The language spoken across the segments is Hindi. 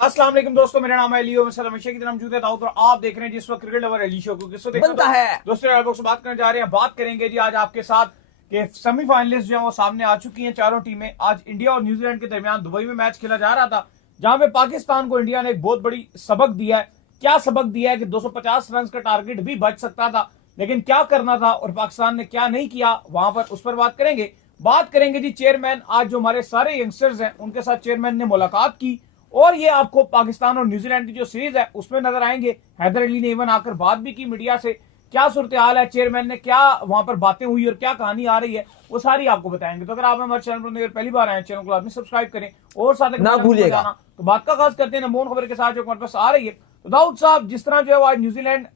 अस्सलाम वालेकुम दोस्तों, मेरा नाम है लियो। मैं हमेशा की तरह मौजूद है और आप देख रहे हैं जिस वक्त क्रिकेट लवर अली शो को किसको बनता है दोस्तों से बात करने जा रहे हैं। बात करेंगे जी आज आपके साथ कि सेमीफाइनलिस्ट जो है वो सामने आ चुकी हैं चारों टीमें। आज इंडिया और न्यूजीलैंड के दरमियान दुबई में मैच खेला जा रहा था, जहां पे पाकिस्तान को इंडिया ने एक बहुत बड़ी सबक दिया है। क्या सबक दिया है कि 250 रन का टारगेट भी बच सकता था, लेकिन क्या करना था और पाकिस्तान ने क्या नहीं किया, वहां पर उस पर बात करेंगे जी चेयरमैन। आज जो हमारे सारे यंगस्टर्स हैं उनके साथ चेयरमैन ने मुलाकात की और ये आपको पाकिस्तान और न्यूजीलैंड की जो सीरीज है उसमें नजर आएंगे। हैदर अली ने इवन आकर बात भी की मीडिया से, क्या सूरत हाल है, चेयरमैन ने क्या वहां पर बातें हुई और क्या कहानी आ रही है, वो सारी आपको बताएंगे। तो अगर आप हमारे चैनल पर पहली बार आए, चैनल को आदमी सब्सक्राइब करें और साथ ना भूलिएगा। तो बात का खास करते हैं नमून खबर के साथ जो हमारे पास आ रही है। तो दाऊद साहब, जिस तरह जो है आज न्यूजीलैंड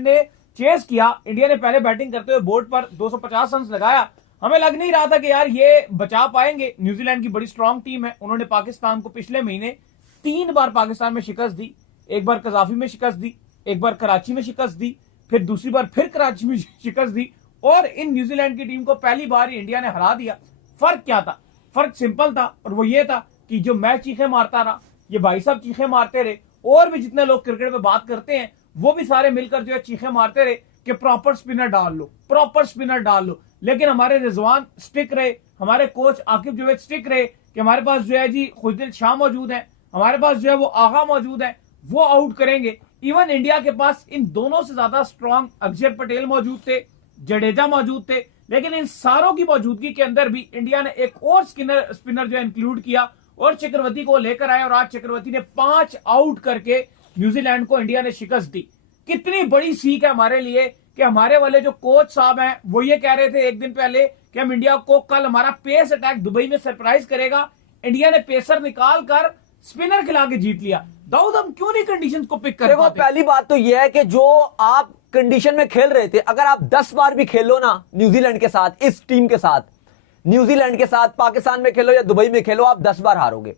ने चेस किया, इंडिया ने पहले बैटिंग करते हुए बोर्ड पर 250 रन लगाया। हमें लग नहीं रहा था कि यार ये बचा पाएंगे। न्यूजीलैंड की बड़ी स्ट्रांग टीम है, उन्होंने पाकिस्तान को पिछले महीने 3 बार पाकिस्तान में शिकस्त दी। एक बार कजाफी में शिकस्त दी, एक बार कराची में शिकस्त दी, फिर दूसरी बार फिर कराची में शिकस्त दी और इन न्यूजीलैंड की टीम को पहली बार ही इंडिया ने हरा दिया। फर्क क्या था? फर्क सिंपल था और वो ये था कि जो मैं चीखे मारता रहा, ये भाई साहब चीखे मारते रहे और भी जितने लोग क्रिकेट में बात करते हैं वो भी सारे मिलकर जो है चीखे मारते रहे कि प्रॉपर स्पिनर डाल लो, प्रॉपर स्पिनर डाल लो। लेकिन हमारे रिजवान स्टिक रहे, हमारे कोच आकिब जावेद स्टिक रहे कि हमारे पास जो है जी खुशदिल शाह मौजूद है, हमारे पास जो है वो आगा मौजूद है, वो आउट करेंगे। इवन इंडिया के पास इन दोनों से ज्यादा स्ट्रांग अक्षर पटेल मौजूद थे, जडेजा मौजूद थे, लेकिन इन सारों की मौजूदगी के अंदर भी इंडिया ने एक और स्पिनर जो है इंक्लूड किया और चक्रवर्ती को लेकर आए और आज चक्रवर्ती ने 5 आउट करके न्यूजीलैंड को इंडिया ने शिकस्त दी। कितनी बड़ी सीख है हमारे लिए कि हमारे वाले जो कोच साहब हैं वो ये कह रहे थे एक दिन पहले कि हम इंडिया को कल हमारा पेस अटैक दुबई में सरप्राइज करेगा। इंडिया ने पेसर निकाल कर स्पिनर खिला के जीत लिया। दाऊद, हम क्यों नहीं कंडीशंस को पिक कर पाते? पहली बात तो यह है कि जो आप कंडीशन में खेल रहे थे, अगर आप 10 बार भी खेलो ना न्यूजीलैंड के साथ, इस टीम के साथ, न्यूजीलैंड के साथ, पाकिस्तान में खेलो या दुबई में खेलो, आप 10 बार हारोगे।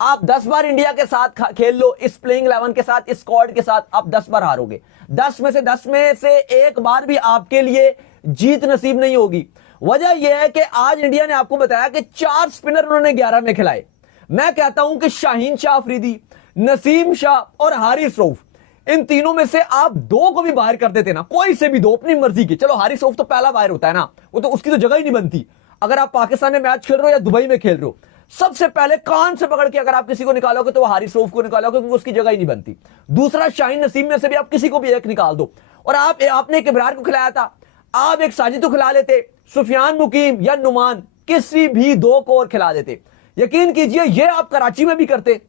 आप 10 बार इंडिया के साथ खेल लो, इस प्लेइंग 11 के साथ, इस स्क्वाड के साथ, आप 10 बार हारोगे। 10 में से एक बार भी आपके लिए जीत नसीब नहीं होगी। वजह यह है कि आज इंडिया ने आपको बताया कि 4 स्पिनर उन्होंने 11 में खिलाए। मैं कहता हूं कि शाहीन शाह अफरीदी, नसीम शाह और हारिस रऊफ, इन तीनों में से आप 2 को भी बाहर कर देते ना, कोई से भी 2 अपनी मर्जी की। चलो हारिस रऊफ तो पहला बाहर होता है ना, वो तो उसकी तो जगह ही नहीं बनती। अगर आप पाकिस्तान में मैच खेल रहे हो या दुबई में खेल रहे हो, सबसे पहले कान से पकड़ के अगर आप किसी को निकालोगे तो वो हारिस रऊफ को निकालोगे, क्योंकि उसकी जगह ही नहीं बनती। दूसरा, शाहीन नसीम में से भी आप किसी को भी एक निकाल दो। और आपने एक इब्रार को खिलाया था, आप एक साजिद को खिला लेते, सुफियान मुकीम या नुमान, किसी भी 2 को और खिला देते। यकीन कीजिए ये आप कराची में भी करते,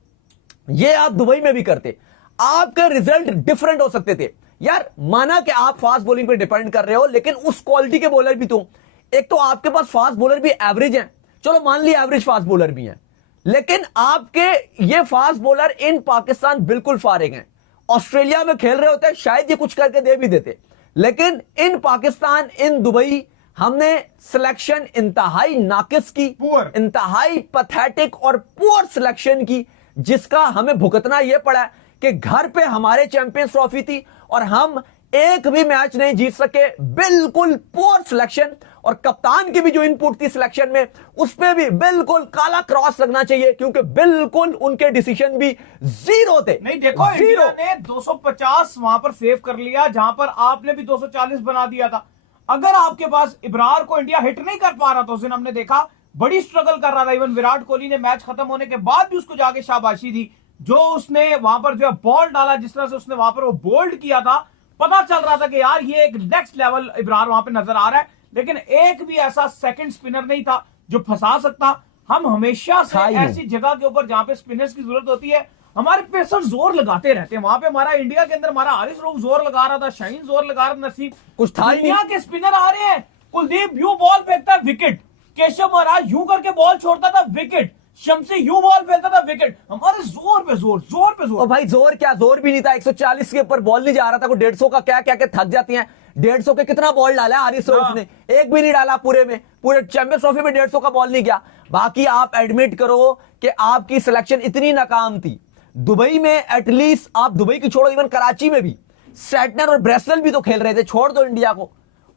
ये आप दुबई में भी करते, आपके रिजल्ट डिफरेंट हो सकते थे। यार माना कि आप फास्ट बॉलिंग पर डिपेंड कर रहे हो, लेकिन उस क्वालिटी के बॉलर भी तो, एक तो आपके पास फास्ट बॉलर भी एवरेज हैं, चलो मान लिया एवरेज फास्ट बॉलर भी हैं, लेकिन आपके ये फास्ट बॉलर इन पाकिस्तान बिल्कुल फारिग हैं। ऑस्ट्रेलिया में खेल रहे होते शायद ये कुछ करके दे भी देते, लेकिन इन पाकिस्तान, इन दुबई, हमने सिलेक्शन इंतहाई नाकिस की, इंतहाई पैथेटिक और पुअर सिलेक्शन की, जिसका हमें भुगतना यह पड़ा कि घर पे हमारे चैंपियंस ट्रॉफी थी और हम एक भी मैच नहीं जीत सके। बिल्कुल पुअर सिलेक्शन, और कप्तान की भी जो इनपुट थी सिलेक्शन में, उस पे भी बिल्कुल काला क्रॉस लगना चाहिए, क्योंकि बिल्कुल उनके डिसीजन भी 0 थे। नहीं देखो, इंडिया ने 250 वहां पर सेव कर लिया, जहां पर आपने भी 240 बना दिया था। अगर आपके पास इब्रार को इंडिया हिट नहीं कर पा रहा था, उस दिन हमने देखा बड़ी स्ट्रगल कर रहा था। इवन विराट कोहली ने मैच खत्म होने के बाद भी उसको जाके शाबाशी दी, जो उसने वहां पर जो बॉल डाला, जिस तरह से उसने वहां पर वो बोल्ड किया था, पता चल रहा था कि यार ये एक नेक्स्ट लेवल इब्रार वहां पे नजर आ रहा है। लेकिन एक भी ऐसा सेकंड स्पिनर नहीं था जो फंसा सकता। हम हमेशा से ऐसी जगह के ऊपर जहां पे स्पिनर्स की जरूरत होती है, हमारे पेसर जोर लगाते रहते हैं। वहां पे हमारा इंडिया के अंदर हमारा हारिस रऊफ जोर लगा रहा था, शाहीन जोर लगा रहा था, नसीब, कुछ था ही दुनिया के स्पिनर आ रहे हैं। कुलदीप यूं बॉल फेंकता है, विकेट। केशव महाराज यूं करके बॉल छोड़ता था, विकेट। शमसी यूं बॉल फेंकता था, विकेट। हमारे जोर पे जोर, जोर पे जोर। और भाई जोर क्या, जोर भी नहीं था, 140 के ऊपर बॉल नहीं जा रहा था, कोई 150 का क्या क्या थक जाती हैं। 150 के कितना बॉल डाला हारिस रऊफ ने? एक भी नहीं डाला पूरे में, पूरे चैंपियंस ट्रॉफी में 150 का बॉल नहीं गया। बाकी आप एडमिट करो कि आपकी सिलेक्शन इतनी नाकाम थी। दुबई में एटलीस्ट, आप दुबई की छोड़ो, इवन कराची में भी सेटनर और ब्रेसवेल भी तो खेल रहे थे, छोड़ दो इंडिया को।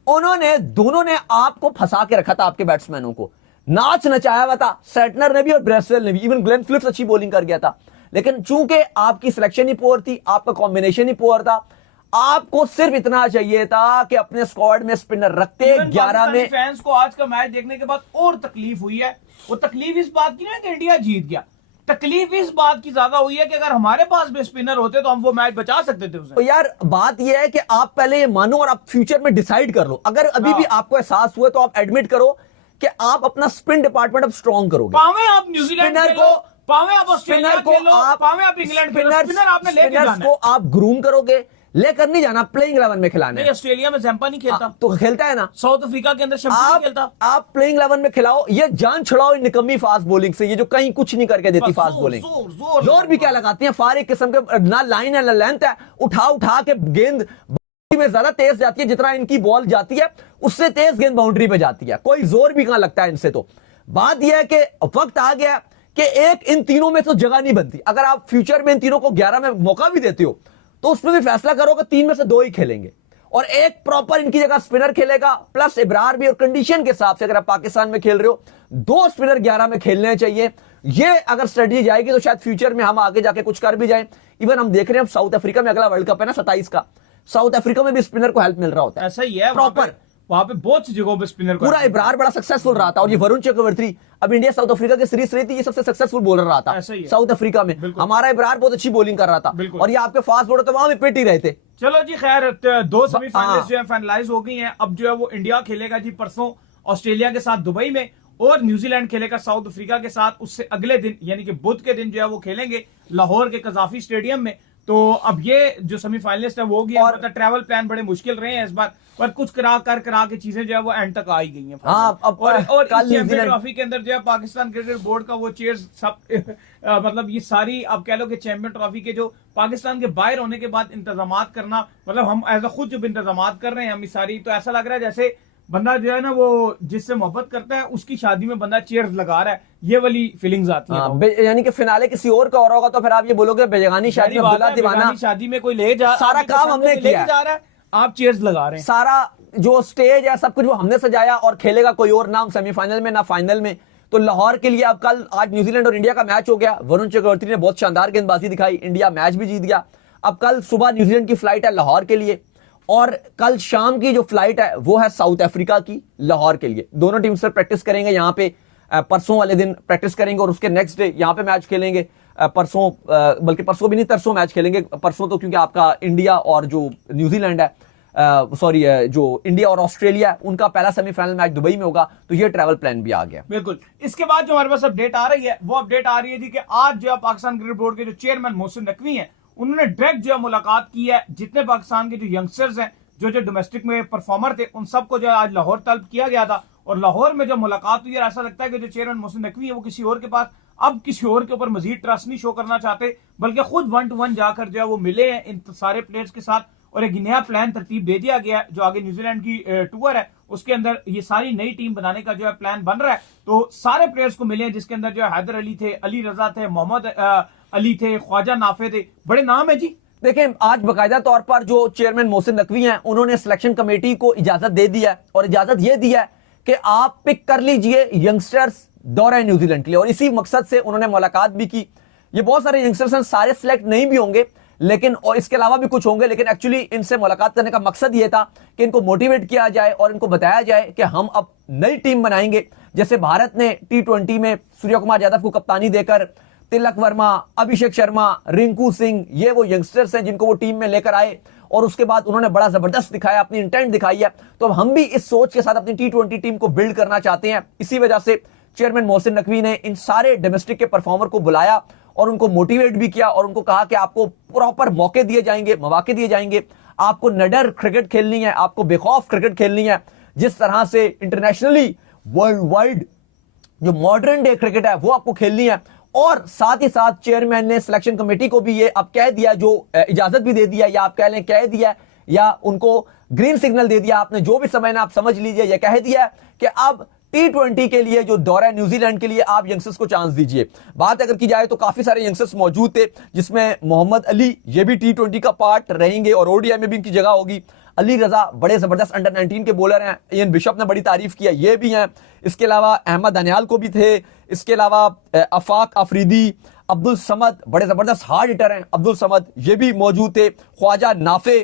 उन्होंने दोनों ने आपको फंसा के रखा था, आपके बैट्समैनों को नाच नचाया हुआ था, सेटनर ने भी और ब्रेसवेल ने भी। इवन ग्लेन फिलिप्स अच्छी बॉलिंग कर गया था, लेकिन चूंकि आपकी सिलेक्शन ही पुअर थी, आपका कॉम्बिनेशन ही पुअर था, आपको सिर्फ इतना चाहिए था कि अपने स्क्वाड में स्पिनर रखते 11 में। फैंस को आज का मैच देखने के बाद और तकलीफ हुई है। वो तकलीफ इस बात की नहीं कि इंडिया जीत गया, तकलीफ इस बात की ज्यादा हुई है कि अगर हमारे पास भी स्पिनर होते तो हम वो मैच बचा सकते थे उसे। तो यार बात यह है कि आप पहले ये मानो और आप फ्यूचर में डिसाइड कर लो। अगर अभी भी आपको एहसास हुआ तो आप एडमिट करो कि आप अपना स्पिन डिपार्टमेंट अब स्ट्रॉन्ग करोगे। पावे आप न्यूजीलैंड को, पावे आप ऑस्ट्रेलिया खेलो, पावे आप इंग्लैंड खेलो, स्पिनर आपने लेके जाना है। को आप ग्रूम करोगे, लेकर नहीं जाना प्लेइंग 11 में खिलाने। ऑस्ट्रेलिया में जैम्पा नहीं खेलता तो खेलता है ना, साउथ अफ्रीका के अंदर शम्सी नहीं खेलता। आप प्लेइंग 11 में खिलाओ, ये जान छुड़ाओ इन निकम्मी फास्ट बॉलिंग से, ये जो कहीं कुछ नहीं करके देती फास्ट बॉलिंग। जोर भी क्या लगाती है, फारिग किस्म के, ना लाइन है ना लेंथ है, उठा उठा के गेंद में ज्यादा तेज जाती है, जितना इनकी बॉल जाती है उससे तेज गेंद बाउंड्री पे जाती है, कोई जोर भी कहां लगता है इनसे। तो बात यह है कि वक्त आ गया कि एक इन तीनों में तो जगह नहीं बनती। अगर आप फ्यूचर में इन तीनों को 11 में मौका भी देते हो तो उसमें भी फैसला करो कि 3 में से 2 ही खेलेंगे और एक प्रॉपर इनकी जगह स्पिनर खेलेगा, प्लस इब्रार भी। और कंडीशन के हिसाब से अगर आप पाकिस्तान में खेल रहे हो 2 स्पिनर 11 में खेलने चाहिए। ये अगर स्ट्रेटजी जाएगी तो शायद फ्यूचर में हम आगे जाके कुछ कर भी जाएं। इवन हम देख रहे हैं साउथ अफ्रीका में, अगला वर्ल्ड कप है ना 27 का, साउथ अफ्रीका में भी स्पिनर को हेल्प मिल रहा होता है। ऐसा ही है प्रॉपर वहां पे बहुत सी जगहों पे स्पिनर को पूरा इब्रार बड़ा सक्सेसफुल रहा था। और ये वरुण चक्रवर्ती, अब इंडिया साउथ अफ्रीका की सीरीज रही थी, ये सबसे सक्सेसफुल बॉलर रहा था साउथ अफ्रीका में। हमारा इब्रार बहुत अच्छी बॉलिंग कर रहा था और ये आपके फास्ट बॉलर तो वहां भी पिट ही रहे थे। चलो जी, खैर 2 सेमीफाइनल्स जो है फाइनलाइज हो गई हैं। अब जो है वो इंडिया खेलेगा जी परसों ऑस्ट्रेलिया के साथ दुबई में, और न्यूजीलैंड खेलेगा साउथ अफ्रीका के साथ। उससे अगले दिन यानी कि बुध के दिन जो है वो खेलेंगे लाहौर के कजाफी स्टेडियम में। तो अब ये जो सेमीफाइनलिस्ट है वो गया, और मतलब ट्रैवल प्लान बड़े मुश्किल रहे हैं इस बार, पर कुछ करा के चीजें जो है वो एंड तक आ ही गई हैं। और इस चैंपियन ट्रॉफी के अंदर जो है पाकिस्तान क्रिकेट बोर्ड का वो चेयर्स सब मतलब ये सारी आप कह लो कि चैंपियन ट्रॉफी के जो पाकिस्तान के बाहर होने के बाद इंतजामात करना, मतलब हम एज अ खुद जब इंतजामात कर रहे हैं हम ये सारी, तो ऐसा लग रहा है जैसे बंदा जो है ना वो जिससे मोहब्बत करता है उसकी शादी में बंदा चेयर्स लगा रहा है, ये वाली फीलिंग्स आती है। यानी कि फिनाले किसी और का और होगा तो फिर आप ये बोलोगे बेगानी शादी में अब्दुल्ला दीवाना शादी में कोई ले जा, सारा काम हमने किया जा रहा है, आप चेयर्स लगा रहे हैं। सारा जो स्टेज है सब कुछ वो हमने सजाया, और खेलेगा कोई और, ना सेमीफाइनल में ना फाइनल में। तो लाहौर के लिए अब कल आज न्यूजीलैंड और इंडिया का मैच हो गया। वरुण चक्रवर्ती ने बहुत शानदार गेंदबाजी दिखाई, इंडिया मैच भी जीत गया। अब कल सुबह न्यूजीलैंड की फ्लाइट है लाहौर के लिए, और कल शाम की जो फ्लाइट है वो है साउथ अफ्रीका की लाहौर के लिए। दोनों टीम से प्रैक्टिस करेंगे यहाँ पे, परसों वाले दिन प्रैक्टिस करेंगे और उसके नेक्स्ट डे यहाँ पे मैच खेलेंगे। परसों बल्कि परसों भी नहीं, तरसों मैच खेलेंगे। परसों तो क्योंकि आपका इंडिया और जो न्यूजीलैंड है, सॉरी जो इंडिया और ऑस्ट्रेलिया, उनका पहला सेमीफाइनल मैच दुबई में होगा। तो ये ट्रैवल प्लान भी आ गया। बिल्कुल। इसके बाद जो हमारे पास अपडेट आ रही है वो अपडेट आ रही है जी कि आज जो पाकिस्तान क्रिकेट बोर्ड के जो चेयरमैन मोहसिन नकवी हैं, उन्होंने डायरेक्ट जो मुलाकात की है जितने पाकिस्तान के जो यंगस्टर्स हैं, जो डोमेस्टिक में परफॉर्मर थे, उन सबको जो आज लाहौर तलब किया गया था। और लाहौर में जो मुलाकात हुई है, ऐसा लगता है कि जो चेयरमैन मोहसिन नकवी है वो किसी और के पास अब किसी और के ऊपर मजीद ट्रस्ट नहीं शो करना चाहते, बल्कि खुद 1-to-1 जाकर जो है वो मिले हैं इन सारे प्लेयर्स के साथ, और एक नया प्लान तरतीब दे दिया गया है। जो आगे न्यूजीलैंड की टूर है उसके अंदर ये सारी नई टीम बनाने का जो है प्लान बन रहा है। तो सारे प्लेयर्स को मिले हैं, जिसके अंदर जो है हैदर अली थे, अली रजा थे, मोहम्मद अली थे, ख्वाजा नाफे थे, बड़े नाम है जी। देखिए आज बाकायदा तौर पर जो चेयरमैन मोहसिन नकवी हैं, उन्होंने सिलेक्शन कमेटी को इजाजत दे दी है, और इजाजत ये दी है कि आप पिक कर लीजिए यंगस्टर्स दौरे न्यूजीलैंड के लिए। और इसी मकसद से उन्होंने मुलाकात भी की। ये बहुत सारे यंगस्टर्स हैं, सारे सिलेक्ट नहीं भी होंगे, लेकिन और इसके अलावा भी कुछ होंगे, लेकिन एक्चुअली इनसे मुलाकात करने का मकसद ये था कि इनको मोटिवेट किया जाए और इनको बताया जाए कि हम अब नई टीम बनाएंगे। जैसे भारत ने T20 में सूर्य कुमार यादव को कप्तानी देकर तिलक वर्मा, अभिषेक शर्मा, रिंकू सिंह, ये वो यंगस्टर्स हैं जिनको वो टीम में लेकर आए, और उसके बाद उन्होंने बड़ा जबरदस्त दिखाया, अपनी इंटेंट दिखाई है। तो अब हम भी इस सोच के साथ अपनी T20 टीम को बिल्ड करना चाहते हैं। इसी वजह से चेयरमैन मोहसिन नकवी ने इन सारे डोमेस्टिक के परफॉर्मर को बुलाया और उनको मोटिवेट भी किया, और उनको कहा कि आपको प्रॉपर मौके दिए जाएंगे, मौके दिए जाएंगे, आपको नडर क्रिकेट खेलनी है, आपको बेखौफ क्रिकेट खेलनी है, जिस तरह से इंटरनेशनली वर्ल्ड वाइड जो मॉडर्न डे क्रिकेट है वो आपको खेलनी है। और साथ ही साथ चेयरमैन ने सिलेक्शन कमेटी को भी ये अब कह दिया, जो इजाजत भी दे दिया, या आप कह लें कह दिया, या उनको ग्रीन सिग्नल दे दिया, आपने जो भी समझना आप समझ लीजिए, यह कह दिया कि अब T20 के लिए जो दौरा है न्यूजीलैंड के लिए आप यंगस्टर्स को चांस दीजिए। बात अगर की जाए तो काफी सारे यंगस्टर्स मौजूद थे, जिसमें मोहम्मद अली, ये भी T20 का पार्ट रहेंगे और ODI में भी इनकी जगह होगी। अली रजा बड़े जबरदस्त अंडर 19 के बॉलर हैं, इयन बिशप ने बड़ी तारीफ किया, ये भी हैं। इसके अलावा अहमद दानियाल को भी थे, इसके अलावा अफाक अफरीदी, अब्दुल समद बड़े जबरदस्त हार्ड हिटर हैं, अब्दुल समद ये भी मौजूद थे, ख्वाजा नाफे,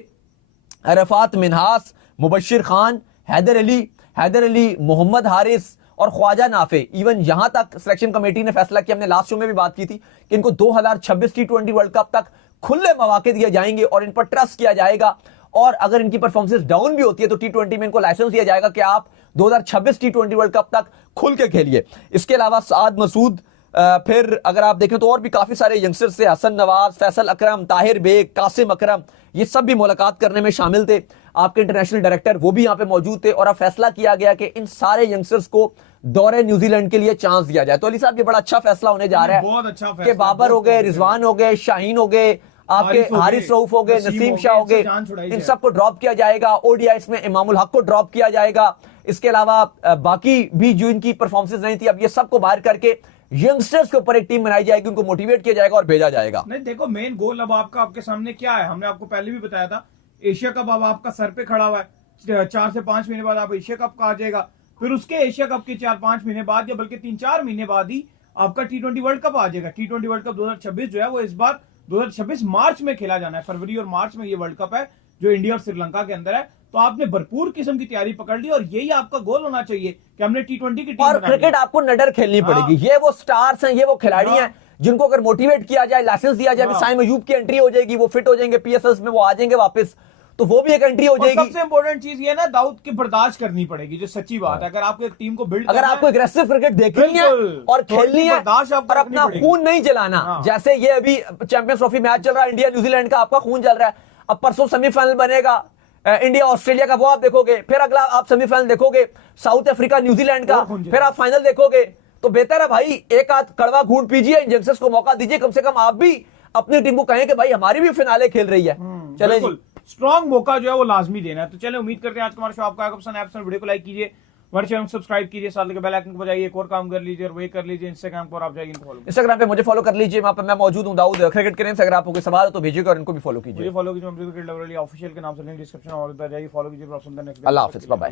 अरफात मिनहास, मुबशिर खान, हैदर अली, मोहम्मद हारिस और ख्वाजा नाफे। इवन यहां तक सिलेक्शन कमेटी ने फैसला किया, हमने लास्ट शो में भी बात की थी कि इनको 2026 T20 वर्ल्ड कप तक खुले मौके दिए जाएंगे और इन पर ट्रस्ट किया जाएगा, और अगर इनकी परफॉर्मेंस डाउन भी होती है तो T20 में इनको लाइसेंस दिया जाएगा कि आप 2026 T20 वर्ल्ड कप तक खुल के खेलिए। इसके अलावा साद मसूद, फिर अगर आप देखें तो और भी काफी सारे यंगस्टर्स थे, हसन नवाज, फैसल अकरम, ताहिर बेग, कासिम अकरम, ये सब भी मुलाकात करने में शामिल थे। आपके इंटरनेशनल डायरेक्टर वो भी यहाँ पे मौजूद थे, और अब फैसला किया गया कि इन सारे यंगस्टर्स को दौरे न्यूजीलैंड के लिए चांस दिया जाए। तो अली साहब ये बड़ा अच्छा फैसला होने जा रहा है, बहुत अच्छा कि बाबर हो गए, रिजवान हो गए, शाहीन हो गए, आपके हारिस रऊफ हो गए, नसीम शाह हो गए, इन सबको ड्रॉप किया जाएगा। ओडीआईस में इमामुल हक को ड्रॉप किया जाएगा। इसके अलावा बाकी भी जो इनकी परफॉर्मेंस नहीं थी, अब ये सबको बाहर करके यंगस्टर्स के ऊपर एक टीम बनाई जाएगी, उनको मोटिवेट किया जाएगा और भेजा जाएगा। नहीं देखो, मेन गोल अब आपका आपके सामने क्या है, हमने आपको पहले भी बताया था, एशिया कप अब आपका सर पे खड़ा हुआ है। 4 से 5 महीने बाद आप एशिया कप का आ जाएगा, फिर उसके एशिया कप के 4-5 महीने बाद या बल्कि 3-4 महीने बाद ही आपका T20 वर्ल्ड कप आ जाएगा। T20 वर्ल्ड कप 2026 जो है वो इस बार 2026 मार्च में खेला जाना है। फरवरी और मार्च में ये वर्ल्ड कप है जो इंडिया और श्रीलंका के अंदर है। तो आपने भरपूर किस्म की तैयारी पकड़ ली, और यही आपका गोल होना चाहिए कि हमने T20 की टीम और क्रिकेट आपको नडर खेलनी पड़ेगी। ये वो स्टार्स हैं, ये वो खिलाड़ी हैं जिनको अगर मोटिवेट किया जाए, लाइसेंस दिया जाए, साइम अयूब की एंट्री हो जाएगी, वो फिट हो जाएंगे, PSLs में वो आ जाएंगे वापस, तो वो भी एक एंट्री हो जाएगी। सबसे इंपॉर्टेंट चीज ये ना, दाऊद की बर्दाश्त करनी पड़ेगी, जो सच्ची बात है। अगर आपको एक टीम को बिल्ड, अगर आपको एग्रेसिव क्रिकेट देखनी है और खेलनी है और अपना खून नहीं जलाना, जैसे ये अभी चैंपियंस ट्रॉफी मैच चल रहा है इंडिया न्यूजीलैंड का, आपका खून जल रहा है, अब परसों सेमीफाइनल बनेगा इंडिया ऑस्ट्रेलिया का, वो आप देखोगे, फिर अगला आप सेमीफाइनल देखोगे साउथ अफ्रीका न्यूजीलैंड का, फिर आप फाइनल देखोगे, तो बेहतर है भाई एक आध कड़वा घूंट पीजिए, यंगस्टर्स को मौका दीजिए, कम से कम आप भी अपनी टीम को कहें कि भाई हमारी भी फिनाले खेल रही है। चले जी, स्ट्रॉन्ग मौका जो है वो लाजमी देना है। तो चले, उम्मीद करते हैं आज का हमारा शो आपको आएगा पसंद। आप वीडियो को लाइक कीजिए, हमारे चैनल को सब्सक्राइब कीजिए, साथ में बेल आइकन को बजाइए, एक और काम कर लीजिए और वही कर लीजिए इंस्टाग्राम पर, आप जाइए इनको फॉलो, इंस्टाग्राम पे मुझे फॉलो कर लीजिए, वहां पर मैं मौजूद हूं, दाऊद क्रिकेट करें। अगर आपको कोई सवाल हो तो भेजिएगा और इनको भी फॉलो कीजिए। फॉलो कीजिए, ऑफिशियल के नाम से लिंक डिस्क्रिप्शन में, जाइए फॉलो कीजिए। अल्लाह हाफिज़, बाय बाय।